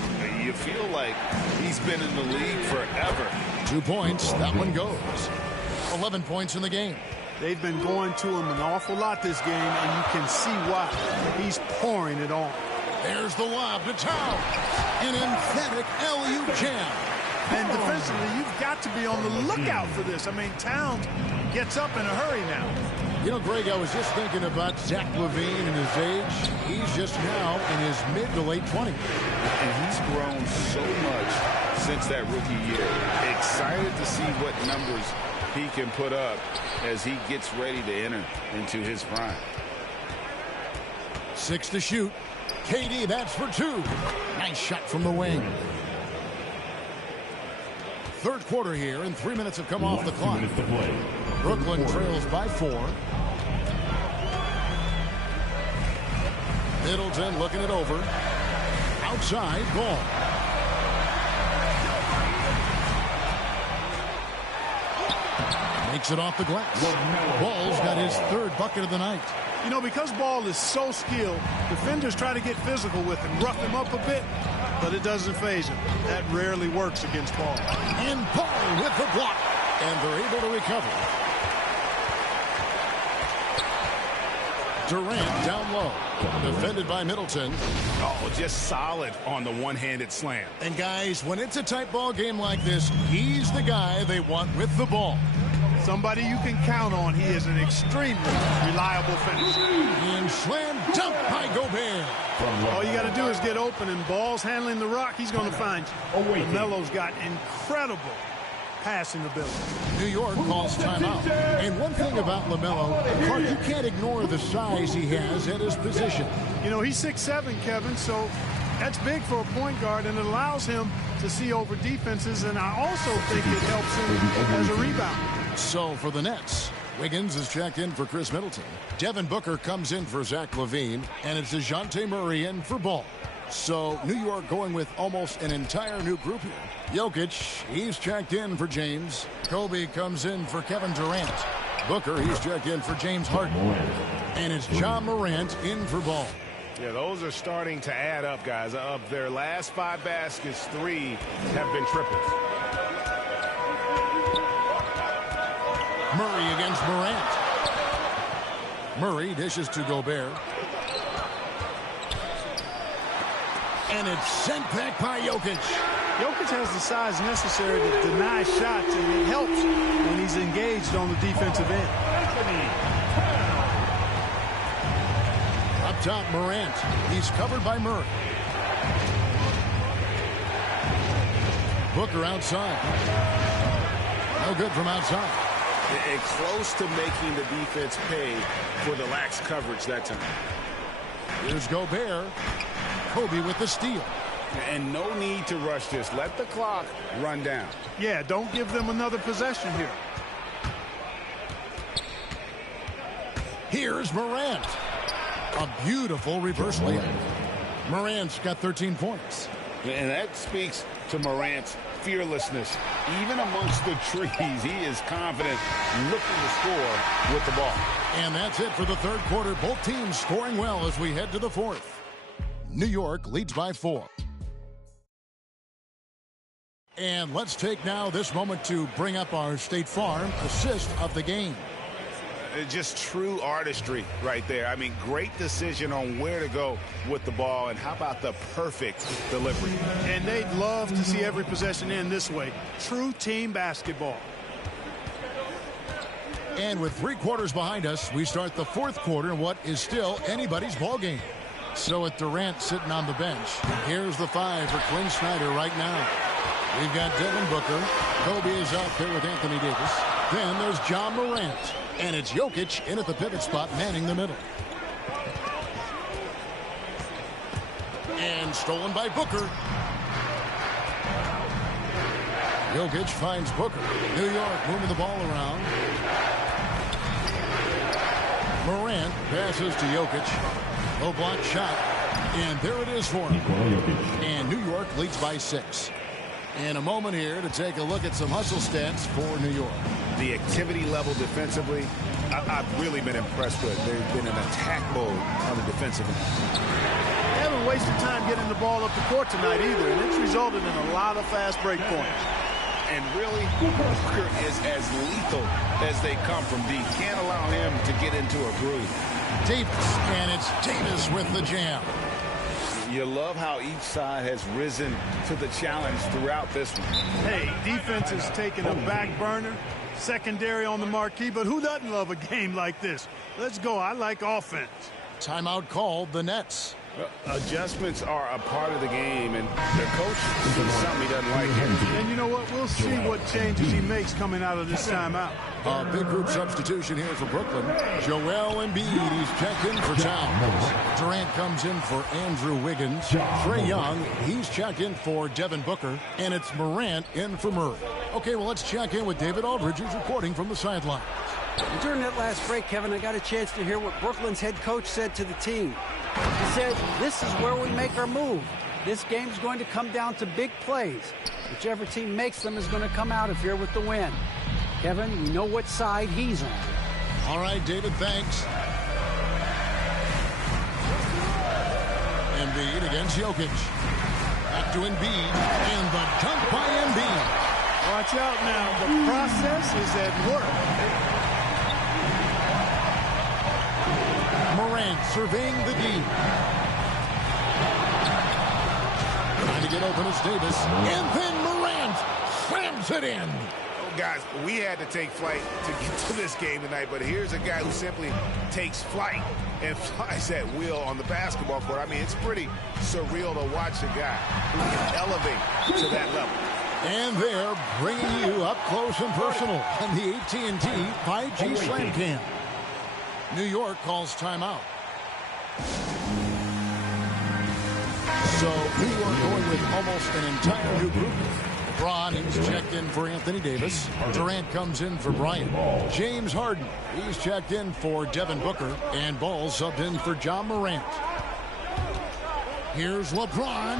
You feel like he's been in the league forever. 2 points. That one goes. 11 points in the game. They've been going to him an awful lot this game, and you can see why. He's pouring it on. There's the lob to Towns. An emphatic LU jam. And defensively, you've got to be on the lookout for this. I mean, Towns gets up in a hurry now. You know, Greg, I was just thinking about Zach LaVine and his age. He's just now in his mid to late 20s. And he's grown so much since that rookie year. Excited to see what numbers he can put up as he gets ready to enter into his prime. 6 to shoot. KD, that's for 2. Nice shot from the wing. 3rd quarter here, and 3 minutes have come off the clock. Brooklyn trails by 4. Middleton looking it over. Outside, ball. Makes it off the glass. Ball's got his 3rd bucket of the night. You know, because Ball is so skilled, defenders try to get physical with him, rough him up a bit, but it doesn't faze him. That rarely works against Ball. And Ball with the block, and they're able to recover. Durant down low, defended by Middleton. Oh, just solid on the one-handed slam. And guys, when it's a tight ball game like this, he's the guy they want with the ball. Somebody you can count on. He is an extremely reliable finisher. And slam dunk by Gobert. All you got to do is get open, and Ball's handling the rock. He's going to find you. LaMelo's got incredible passing ability. New York calls timeout. And one thing about LaMelo, Clark, you can't ignore the size he has at his position. You know, he's 6'7", Kevin, so that's big for a point guard, and it allows him to see over defenses, and I also think it helps him as a rebounder. So for the Nets, Wiggins is checked in for Chris Middleton. Devin Booker comes in for Zach LaVine, and it's DeJounte Murray in for Ball. So New York going with almost an entire new group here. Jokic, he's checked in for James. Kobe comes in for Kevin Durant. Booker, he's checked in for James Harden. And it's John Morant in for Ball. Yeah, those are starting to add up, guys. Of their last 5 baskets, 3 have been triples. Murray against Morant. Murray dishes to Gobert. And it's sent back by Jokic. Jokic has the size necessary to deny shots, and it helps when he's engaged on the defensive end. Up top, Morant. He's covered by Murray. Booker outside. No good from outside. And close to making the defense pay for the lax coverage that time. Here's Gobert. Kobe with the steal. And no need to rush this. Let the clock run down. Yeah, don't give them another possession here. Here's Morant. A beautiful reverse layup. Morant's got 13 points. And that speaks to Morant's fearlessness. Even amongst the trees, he is confident looking to score with the ball. And that's it for the third quarter. Both teams scoring well as we head to the fourth. New York leads by 4. And let's take now this moment to bring up our State Farm assist of the game. Just true artistry right there. I mean, great decision on where to go with the ball, and how about the perfect delivery. And they'd love to see every possession end this way. True team basketball. And with 3 quarters behind us, we start the fourth quarter in what is still anybody's ball game. So with Durant sitting on the bench, here's the 5 for Quinn Snyder right now. We've got Devin Booker. Kobe is out there with Anthony Davis. Then there's John Morant. And it's Jokic in at the pivot spot, manning the middle. And stolen by Booker. Jokic finds Booker. New York moving the ball around. Morant passes to Jokic. Low block shot. And there it is for him. And New York leads by 6. In a moment here to take a look at some hustle stats for New York. The activity level defensively, I've really been impressed with. They've been in attack mode on the defensive end. They haven't wasted time getting the ball up the court tonight either, and it's resulted in a lot of fast break points. And really, Booker is as lethal as they come from deep. Can't allow him to get into a groove. Davis, and it's Davis with the jam. You love how each side has risen to the challenge throughout this one. Hey, defense has taken a back burner, secondary on the marquee, but who doesn't love a game like this? Let's go. I like offense. Timeout called the Nets. Adjustments are a part of the game, and their coach sees something he doesn't like here. And you know what? We'll see what changes he makes coming out of this timeout. A big group substitution here for Brooklyn. Joel Embiid, he's checked in for Towns. Durant comes in for Andrew Wiggins. Trae Young, he's checked in for Devin Booker. And it's Morant in for Murray. Okay, well, let's check in with David Aldridge, who's reporting from the sideline. During that last break, Kevin, I got a chance to hear what Brooklyn's head coach said to the team. He said, this is where we make our move. This game's going to come down to big plays. Whichever team makes them is going to come out of here with the win. Kevin, you know what side he's on. All right, David, thanks. Embiid against Jokic. Back to Embiid, and the dunk by Embiid. Watch out now. The process is at work. Morant surveying the D. Trying to get open is Davis. And then Morant slams it in. Oh, guys, we had to take flight to get to this game tonight, but here's a guy who simply takes flight and flies at will on the basketball court. I mean, it's pretty surreal to watch a guy who can elevate to that level. And they're bringing you up close and personal on the AT&T 5G Slam Cam. New York calls timeout. So New York going with almost an entire new group. LeBron, he's checked in for Anthony Davis. Durant comes in for Bryant. James Harden, he's checked in for Devin Booker. And Ball subbed in for John Morant. Here's LeBron.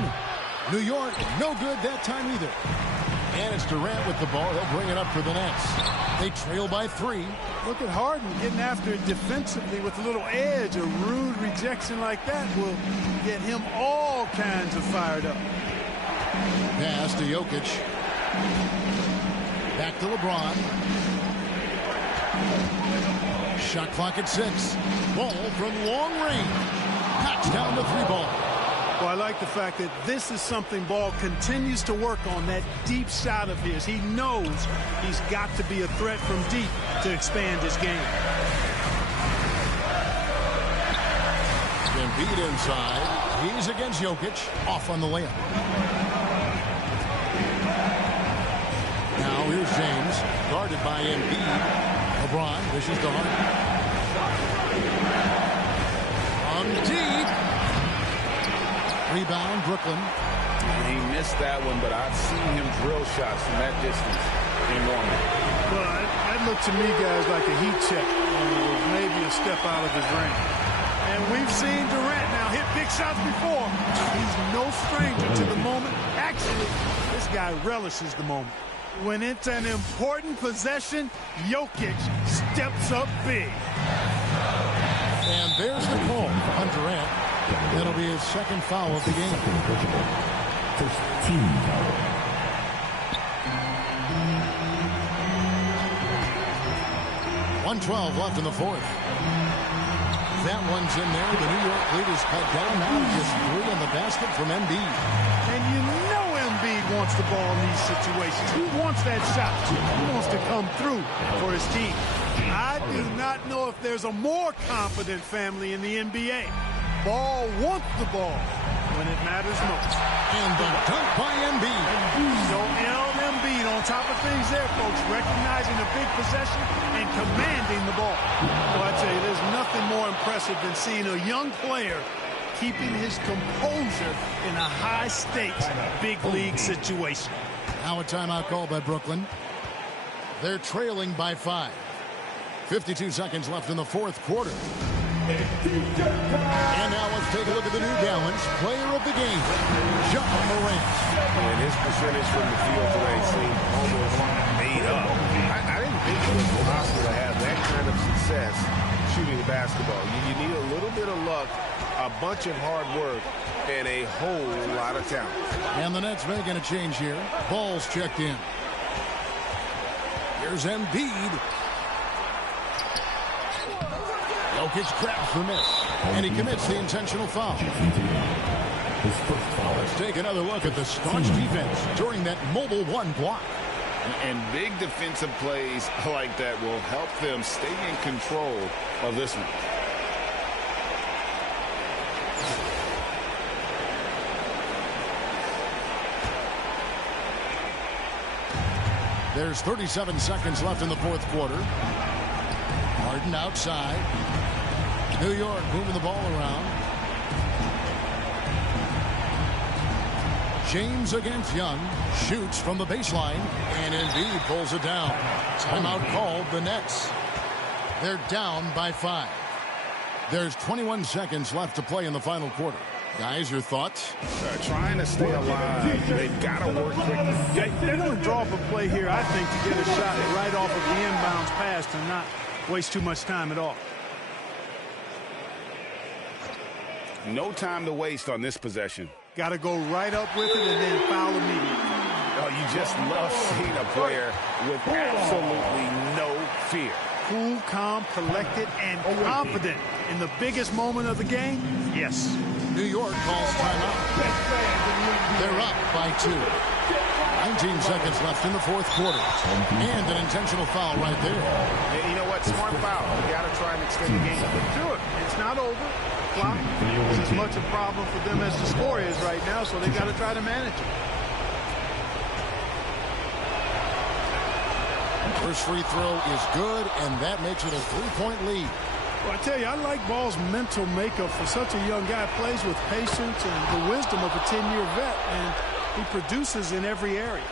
New York, no good that time either. And it's Durant with the ball. He'll bring it up for the Nets. They trail by 3. Look at Harden getting after it defensively with a little edge. A rude rejection like that will get him all kinds of fired up. Pass to Jokic. Back to LeBron. Shot clock at 6. Ball from long range. Knocks down the 3-ball. Well, I like the fact that this is something Ball continues to work on, that deep shot of his. He knows he's got to be a threat from deep to expand his game. Embiid inside. He's against Jokic. Off on the layup. Here's James, guarded by Embiid. LeBron dishes to Harden. From deep. Rebound, Brooklyn. He missed that one, but I've seen him drill shots from that distance in Norman. Well, that looked to me, guys, like a heat check. Maybe a step out of his range. And we've seen Durant now hit big shots before. He's no stranger to the moment. Actually, this guy relishes the moment. When it's an important possession, Jokic steps up big. And there's the call on Durant. That'll be his second foul of the game. First team foul. .112 left in the fourth. That one's in there. The New York lead is cut down now to just 3 on the basket from Embiid. And you know Embiid wants the ball in these situations. He wants that shot. He wants to come through for his team. I do not know if there's a more confident family in the NBA. Ball wants the ball when it matters most. And the dunk by Embiid. So Embiid on top of things there, folks, recognizing a big possession and commanding the ball. Well, I tell you, there's nothing more impressive than seeing a young player keeping his composure in a high-stakes, big-league situation. Now a timeout call by Brooklyn. They're trailing by 5. 52 seconds left in the fourth quarter. And now let's take a look at the New Balance player of the game, Ja Morant. And his percentage from the field today seemed almost made up. I didn't think it was possible to have that kind of success shooting the basketball. You need a little bit of luck, a bunch of hard work, and a whole lot of talent. And the Nets making a change here. Ball's checked in. Here's Embiid. Jokic grabs the miss, and he commits the intentional foul. Let's take another look at the staunch defense during that mobile one block. And big defensive plays like that will help them stay in control of this one. There's 37 seconds left in the fourth quarter. Harden outside. New York moving the ball around. James against Young. Shoots from the baseline. And Embiid pulls it down. Timeout called the Nets. They're down by 5. There's 21 seconds left to play in the final quarter. Guys, your thoughts? Trying to stay alive. They've got to work quickly. They're going to draw up a play here, I think, to get a shot right off of the inbounds pass to not waste too much time at all. No time to waste on this possession. Got to go right up with it and then foul immediately. Oh, you just love seeing a player with absolutely no fear. Cool, calm, collected, and confident in the biggest moment of the game? Yes. New York calls timeout. They're up by 2. 19 seconds left in the fourth quarter. And an intentional foul right there. And you know what? Smart foul. You got to try and extend the game. Do it. It's not over. Clock is as much a problem for them as the score is right now, so they got to try to manage it. First free throw is good, and that makes it a 3-point lead. Well, I tell you, I like Ball's mental makeup for such a young guy. Plays with patience and the wisdom of a 10-year vet, and he produces in every area.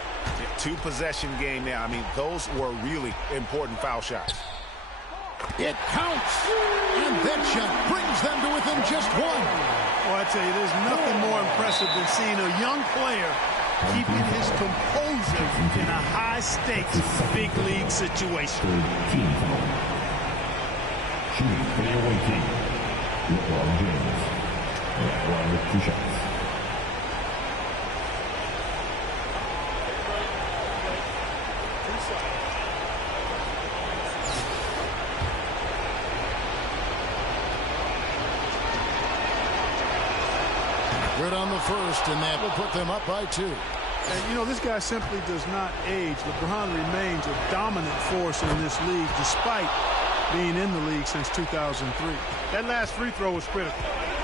Two-possession game now. I mean, those were really important foul shots. It counts, and that shot brings them to within just 1. Well, I tell you, there's nothing more impressive than seeing a young player keeping his composure in a high-stakes, big-league situation. Team foul. Shooting for the away team, LeBron James. LeBron with 2 shots. Good on the first, and that will put them up by 2. And, you know, this guy simply does not age. LeBron remains a dominant force in this league, despite being in the league since 2003. That last free throw was critical.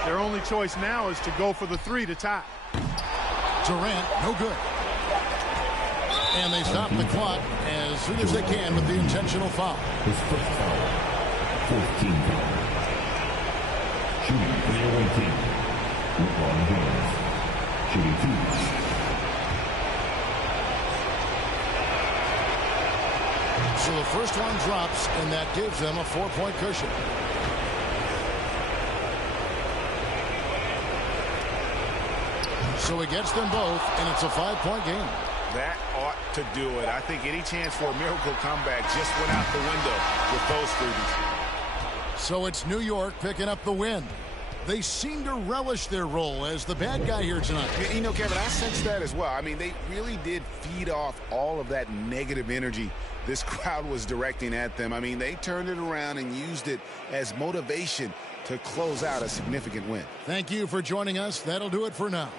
Their only choice now is to go for the 3 to tie. Durant, no good. And they stop the clock as soon as they can with the intentional foul. His first foul. 14 foul. Shooting for the away team. LeBron James. Shooting 2. So the first one drops, and that gives them a 4-point cushion. So he gets them both, and it's a 5-point game. That ought to do it. I think any chance for a miracle comeback just went out the window with those freebies. So it's New York picking up the win. They seem to relish their role as the bad guy here tonight. You know, Kevin, I sense that as well. I mean, they really did feed off all of that negative energy this crowd was directing at them. I mean, they turned it around and used it as motivation to close out a significant win. Thank you for joining us. That'll do it for now.